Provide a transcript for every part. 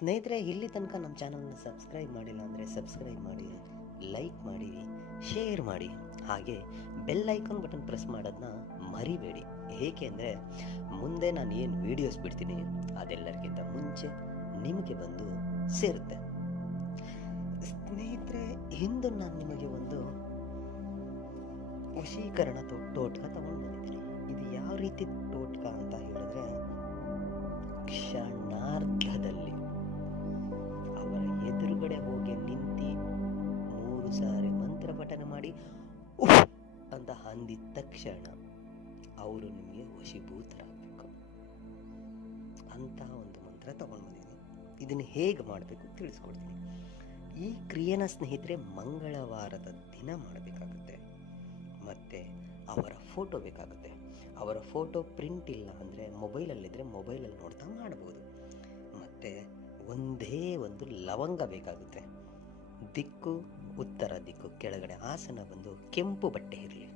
ಸ್ನೇಹಿತರೆ ಇಲ್ಲಿ ತನಕ ನಮ್ಮ ಚಾನಲ್ನ ಸಬ್ಸ್ಕ್ರೈಬ್ ಮಾಡಿಲ್ಲ ಅಂದರೆ ಸಬ್ಸ್ಕ್ರೈಬ್ ಮಾಡಿ ಲೈಕ್ ಮಾಡಿ ಶೇರ್ ಮಾಡಿ ಹಾಗೆ ಬೆಲ್ ಐಕಾನ್ ಬಟನ್ ಪ್ರೆಸ್ ಮಾಡೋದನ್ನ ಮರಿಬೇಡಿ ಏಕೆ ಅಂದರೆ ಮುಂದೆ ನಾನು ಏನು ವೀಡಿಯೋಸ್ ಬಿಡ್ತೀನಿ ಅದೆಲ್ಲರಿಗಿಂತ ಮುಂಚೆ ನಿಮಗೆ ಬಂದು ಸೇರುತ್ತೆ ಸ್ನೇಹಿತರೆ ಇಂದು ನಾನು ನಿಮಗೆ ಒಂದು ವಶೀಕರಣ ತೋಟಕ ತಗೊಂಡು ಬಂದಿದ್ದೀನಿ ಇದು ಯಾವ ರೀತಿ ತೋಟಕ ಅಂತ ಹೇಳಿ ಮಾಡಿ ಉಫ್ ಅಂತ ಅಂದಿದ ತಕ್ಷಣ ಅವರು ನಿಮಗೆ ವಶೀಭೂತರಾಗಬೇಕು ಅಂತ ಒಂದು ಮಂತ್ರ ತಗೊಂಡು ಬಂದಿದ್ದೀನಿ ಇದನ್ನು ಹೇಗೆ ಮಾಡಬೇಕು ತಿಳಿಸ್ಕೊಡ್ತೀನಿ ಈ ಕ್ರಿಯೆನ ಸ್ನೇಹಿತರೆ ಮಂಗಳವಾರದ ದಿನ ಮಾಡಬೇಕಾಗುತ್ತೆ ಮತ್ತು ಅವರ ಫೋಟೋ ಬೇಕಾಗುತ್ತೆ ಅವರ ಫೋಟೋ ಪ್ರಿಂಟ್ ಇಲ್ಲ ಅಂದರೆ ಮೊಬೈಲಲ್ಲಿದ್ದರೆ ಮೊಬೈಲಲ್ಲಿ ನೋಡ್ತಾ ಮಾಡ್ಬೋದು ಮತ್ತು ಒಂದೇ ಒಂದು ಲವಂಗ ಬೇಕಾಗುತ್ತೆ ದಿಕ್ಕು ಉತ್ತರ ದಿಕ್ಕು ಕೆಳಗಡೆ ಆಸನ ಬಂದು ಕೆಂಪು ಬಟ್ಟೆ ಇರಲಿ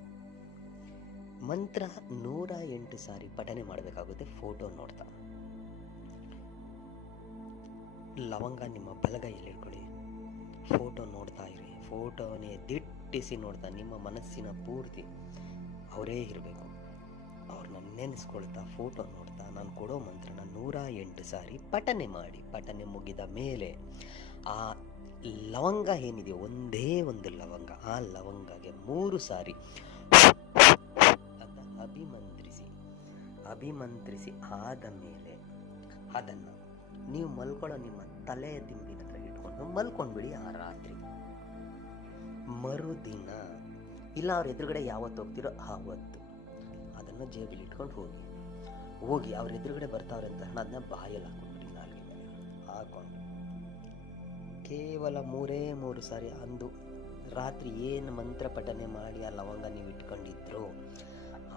ಮಂತ್ರ ನೂರ ಎಂಟು ಸಾರಿ ಪಠನೆ ಮಾಡಬೇಕಾಗುತ್ತೆ ಫೋಟೋ ನೋಡ್ತಾ ಲವಂಗ ನಿಮ್ಮ ಬಲಗೈಯಲ್ಲಿ ಇಟ್ಕೊಳ್ಳಿ ಫೋಟೋ ನೋಡ್ತಾ ಇರಿ ಫೋಟೋನೇ ದಿಟ್ಟಿಸಿ ನೋಡ್ತಾ ನಿಮ್ಮ ಮನಸ್ಸಿನ ಪೂರ್ತಿ ಅವರೇ ಇರಬೇಕು ಅವ್ರನ್ನ ನೆನೆಸ್ಕೊಳ್ತಾ ಫೋಟೋ ನೋಡ್ತಾ ನಾನು ಕೊಡೋ ಮಂತ್ರನ ನೂರ ಎಂಟು ಸಾರಿ ಪಠನೆ ಮಾಡಿ ಪಠನೆ ಮುಗಿದ ಮೇಲೆ ಆ ಲವಂಗ ಏನಿದೆ ಒಂದೇ ಒಂದು ಲವಂಗ ಆ ಲವಂಗಗೆ ಮೂರು ಸಾರಿ ಅದನ್ನು ಅಭಿಮಂತ್ರಿಸಿ ಅಭಿಮಂತ್ರಿಸಿ ಆದ ಮೇಲೆ ಅದನ್ನು ನೀವು ಮಲ್ಕೊಳ್ಳೋ ನಿಮ್ಮ ತಲೆಯ ದಿಂಬಿನ ಹತ್ರ ಇಟ್ಕೊಂಡು ಮಲ್ಕೊಂಡ್ಬಿಡಿ ಆ ರಾತ್ರಿ ಮರುದಿನ ಇಲ್ಲ ಅವ್ರ ಎದುರುಗಡೆ ಯಾವತ್ತು ಹೋಗ್ತಿರೋ ಆವತ್ತು ಅದನ್ನು ಜೇಬಲ್ಲಿ ಇಟ್ಕೊಂಡು ಹೋಗಿ ಹೋಗಿ ಅವ್ರ ಎದುರುಗಡೆ ಬರ್ತಾವ್ರೆ ಅಂತ ಅದನ್ನ ಬಾಯಲ್ಲಿ ಹಾಕೊಂಡ್ಬಿಡಿ ನಾಲ್ಕು ಮೇಲೆ ಹಾಕೊಂಡು ಕೇವಲ ಮೂರೇ ಮೂರು ಸಾರಿ ಅಂದು ರಾತ್ರಿ ಏನು ಮಂತ್ರ ಪಠನೆ ಮಾಡಿ ಆ ಲವಂಗ ನೀವು ಇಟ್ಕೊಂಡಿದ್ರು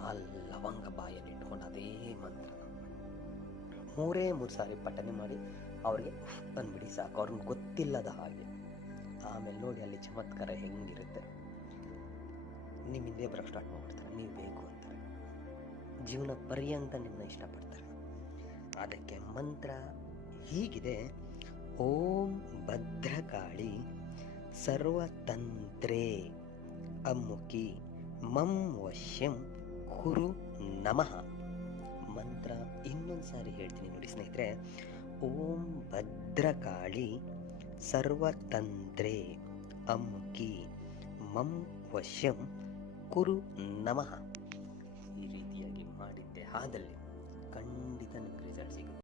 ಆ ಲವಂಗ ಬಾಯಲ್ಲಿ ಇಟ್ಕೊಂಡು ಅದೇ ಮಂತ್ರ ಮೂರೇ ಮೂರು ಸಾರಿ ಪಠನೆ ಮಾಡಿ ಅವ್ರಿಗೆ ಅಂದ್ಬಿಡಿ ಸಾಕು ಅವ್ರನ್ನ ಗೊತ್ತಿಲ್ಲದ ಹಾಗೆ ಆಮೇಲೆ ನೋಡಿ ಅಲ್ಲಿ ಚಮತ್ಕಾರ ಹೆಂಗಿರುತ್ತೆ ನಿಮ್ಮ ಹಿಂದೆ ಬರೋಕ್ಕೆ ಸ್ಟಾರ್ಟ್ ಮಾಡಿಬಿಡ್ತಾರೆ ನೀವು ಬೇಕು ಅಂತಾರೆ ಜೀವನ ಪರ್ಯಂತ ನಿಮ್ಮನ್ನ ಇಷ್ಟಪಡ್ತಾರೆ ಅದಕ್ಕೆ ಮಂತ್ರ ಹೀಗಿದೆ ಓಂ ಭದ್ರಕಾಳಿ ಸರ್ವತಂತ್ರೇ ಅಮ್ಮುಕಿ ಮಂ ವಶ್ಯಂ ಕುರು ನಮಃ ಮಂತ್ರ ಇನ್ನೊಂದು ಸಾರಿ ಹೇಳ್ತೀನಿ ನೋಡಿ ಸ್ನೇಹಿತರೆ ಓಂ ಭದ್ರಕಾಳಿ ಸರ್ವತಂತ್ರೇ ಅಮ್ಮಕಿ ಮಂ ವಶ್ಯಂ ಕುರು ನಮಃ ಈ ರೀತಿಯಾಗಿ ಮಾಡಿದ್ದೆ ಆದಲ್ಲಿ ಖಂಡಿತ ನಿಮಗೆ ರಿಸಲ್ಟ್ ಸಿಗುತ್ತೆ